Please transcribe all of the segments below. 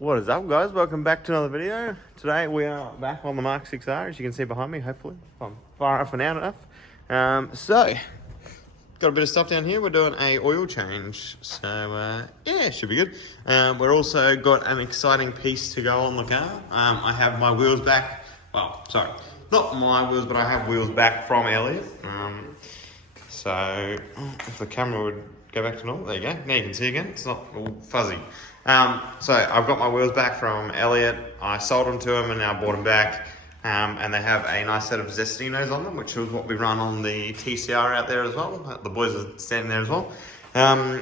What is up, guys? Welcome back to another video. Today we are back on the Mark 6R, as you can see behind me, hopefully. If I'm far enough and out enough. Got a bit of stuff down here. We're doing a oil change. So, yeah, should be good. We're also got an exciting piece to go on the car. I have my wheels back. Well, sorry, not my wheels, but I have wheels back from Elliott. If the camera would go back to normal, there you go. Now you can see again. It's not all fuzzy. So I've got my wheels back from Elliott. I sold them to him and now bought them back. And they have a nice set of Zestinos on them, which is what we run on the TCR out there as well. The boys are standing there as well.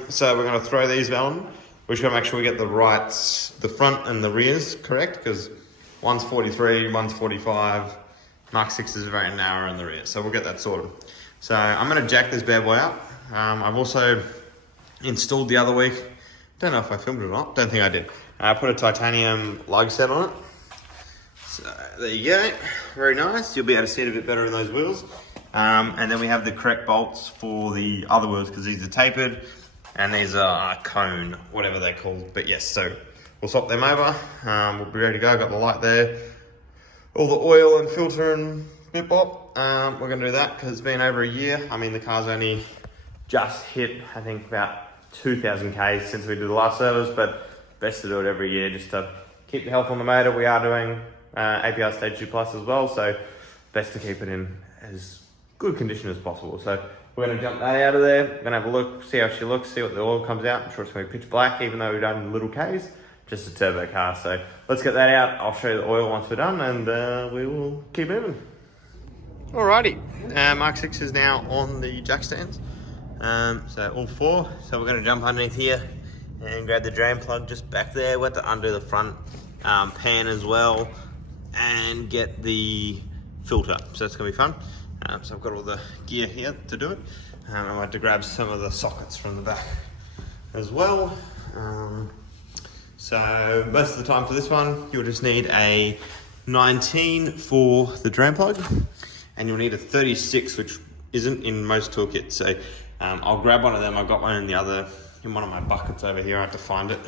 So we're going to throw these on. We're just going to make sure we get the front and the rears correct, because one's 43, one's 45. Mark 6 is very narrow in the rear, so we'll get that sorted. So I'm going to jack this bad boy up. I've also installed the other week. Don't know if I filmed it or not. Don't think I did. I put a titanium lug set on it. So there you go. Very nice. You'll be able to see it a bit better in those wheels. And then we have the correct bolts for the other wheels, because these are tapered and these are cone, whatever they're called. But yes, so we'll swap them over. We'll be ready to go. Got the light there. All the oil and filter and bit bop. We're going to do that because it's been over a year. I mean, the car's only just hit, I think, about 2,000 Ks since we did the last service, but best to do it every year just to keep the health on the motor. We are doing APR Stage 2 Plus as well, so best to keep it in as good condition as possible. So we're going to jump that out of there. We're going to have a look, see how she looks, see what the oil comes out. I'm sure it's going to be pitch black, even though we've done little Ks, just a turbo car. So let's get that out. I'll show you the oil once we're done, and we will keep moving. Alrighty, Mark 6 is now on the jack stands. So all four. So we're going to jump underneath here and grab the drain plug just back there. We have to undo the front pan as well and get the filter. So it's going to be fun. So I've got all the gear here to do it. I had to grab some of the sockets from the back as well. So most of the time for this one, you'll just need a 19 for the drain plug, and you'll need a 36, which isn't in most toolkits. So I'll grab one of them. I've got one in one of my buckets over here. I have to find it.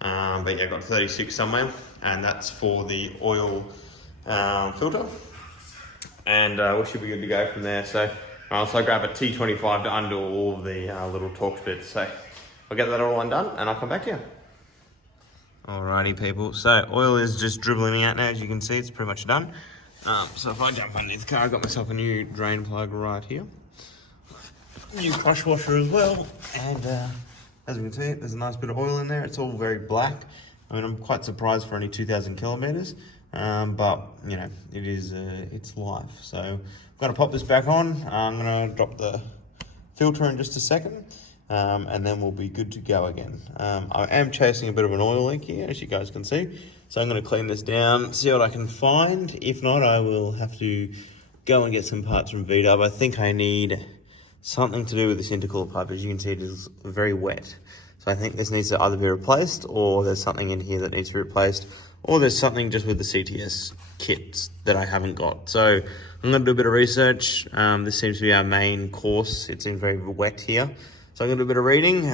But yeah, I've got 36 somewhere, and that's for the oil filter. And we should be good to go from there. So I'll also grab a T25 to undo all of the little Torx bits. So I'll get that all undone and I'll come back to you. Alrighty, people. So oil is just dribbling out now. As you can see, it's pretty much done. So if I jump underneath the car, I've got myself a new drain plug right here. New crush washer as well, and as you can see, there's a nice bit of oil in there. It's all very black. I mean, I'm quite surprised for only 2,000 kilometers, but you know, it is it's life. So I'm going to pop this back on. I'm going to drop the filter in just a second, and then we'll be good to go again. I am chasing a bit of an oil leak here, as you guys can see. So I'm going to clean this down, see what I can find. If not, I will have to go and get some parts from VW. I think I need something to do with this intercooler pipe. As you can see, it is very wet. So I think this needs to either be replaced, or there's something in here that needs to be replaced, or there's something just with the CTS kits that I haven't got. So I'm going to do a bit of research. This seems to be our main course. It's in very wet here. So I'm going to do a bit of reading,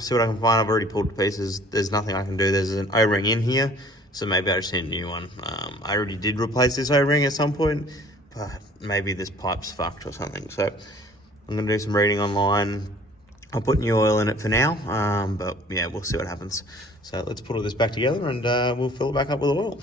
see what I can find. I've already pulled to pieces. There's nothing I can do. There's an O-ring in here, so maybe I just need a new one. I already did replace this O-ring at some point, but maybe this pipe's fucked or something. So I'm going to do some reading online. I'll put new oil in it for now, but yeah, we'll see what happens. So let's put all this back together and we'll fill it back up with oil.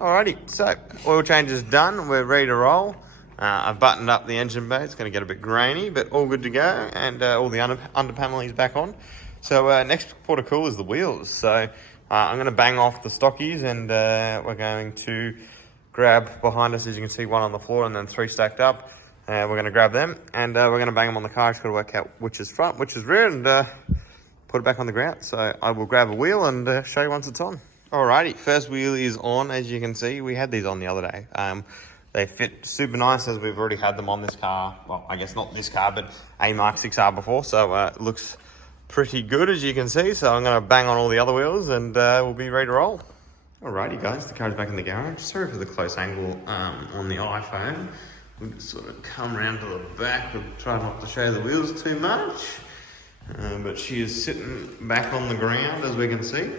Alrighty, so oil change is done. We're ready to roll. I've buttoned up the engine bay. It's going to get a bit grainy, but all good to go. And all the under paneling is back on. So next port of call is the wheels. So I'm going to bang off the stockies, and we're going to grab behind us, as you can see, one on the floor and then three stacked up. We're going to grab them, and we're going to bang them on the car. Just got to work out which is front, which is rear, and put it back on the ground. So I will grab a wheel and show you once it's on. Alrighty, first wheel is on. As you can see, we had these on the other day. They fit super nice, as we've already had them on this car. Well, I guess not this car, but a Mark 6R before. So it looks pretty good, as you can see. So I'm going to bang on all the other wheels, and we'll be ready to roll. Alrighty, guys, the car's back in the garage. Sorry for the close angle on the iPhone. We'll just sort of come around to the back. We'll try not to show the wheels too much. But she is sitting back on the ground, as we can see.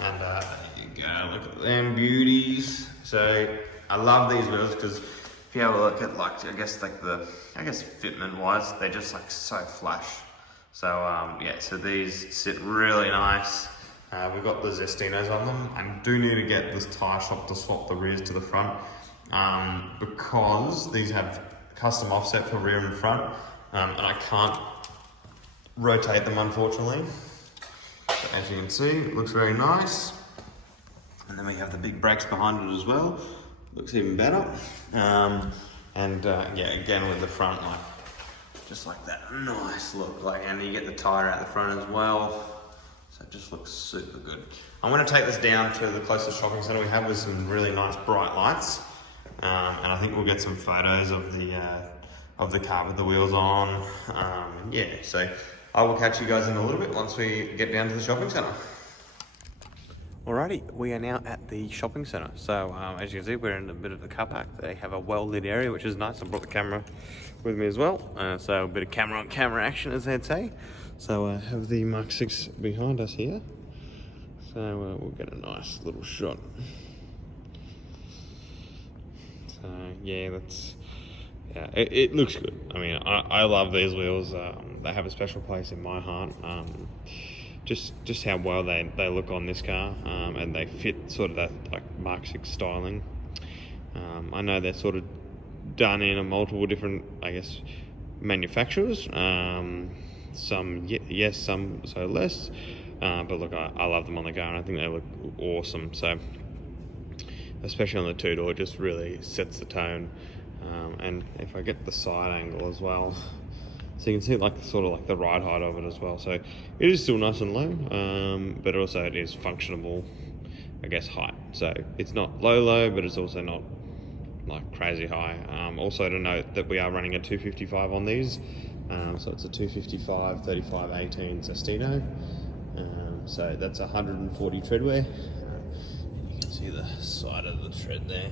And there you go, look at them beauties. So I love these wheels because if you have a look at like, I guess fitment wise, they're just like so flush. So yeah, so these sit really nice. We've got the Zestinos on them. I do need to get this tyre shop to swap the rears to the front because these have custom offset for rear and front, and I can't rotate them unfortunately. So as you can see, it looks very nice. And then we have the big brakes behind it as well. Looks even better. Yeah, again with the front, like just like that nice look. Like, and you get the tire out the front as well. So it just looks super good. I'm going to take this down to the closest shopping centre we have with some really nice bright lights. And I think we'll get some photos of the car with the wheels on. Yeah, so I will catch you guys in a little bit once we get down to the shopping centre. Alrighty, we are now at the shopping centre. So as you can see, we're in a bit of the car park. They have a well-lit area, which is nice. I brought the camera with me as well. So a bit of camera on camera action, as they'd say. So I have the Mark 6 behind us here. So we'll get a nice little shot. So yeah, it looks good. I mean, I love these wheels. They have a special place in my heart. Just how well they look on this car, and they fit sort of that like Mark 6 styling. I know they're sort of done in a multiple different, I guess, manufacturers. Some yes, some so less. But look, I love them on the car, and I think they look awesome. So, especially on the two-door, it just really sets the tone. And if I get the side angle as well, so you can see like sort of like the ride height of it as well. So it is still nice and low, but also it is functionable, I guess, height. So it's not low, but it's also not like crazy high. Also to note that we are running a 255 on these. So it's a 255 3518 Zestino. So that's 140 treadwear. You can see the side of the tread there.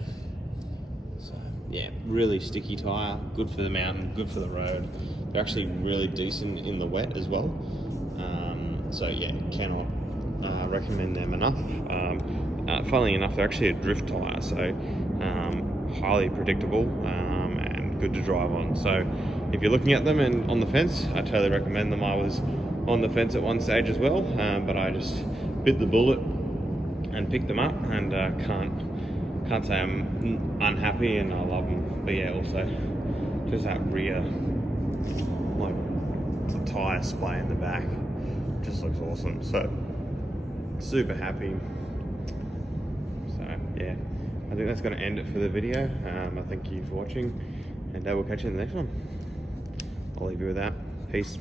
So yeah, really sticky tyre, good for the mountain, good for the road. They're actually really decent in the wet as well. So yeah, cannot recommend them enough. Funnily enough, they're actually a drift tyre, so highly predictable and good to drive on. So if you're looking at them and on the fence, I totally recommend them. I was on the fence at one stage as well, but I just bit the bullet and picked them up, and can't say I'm unhappy, and I love them. But yeah, also just that rear, like the tyre splay in the back, just looks awesome. So super happy. So yeah, I think that's going to end it for the video. I thank you for watching, and we'll catch you in the next one. I'll leave you with that. Peace.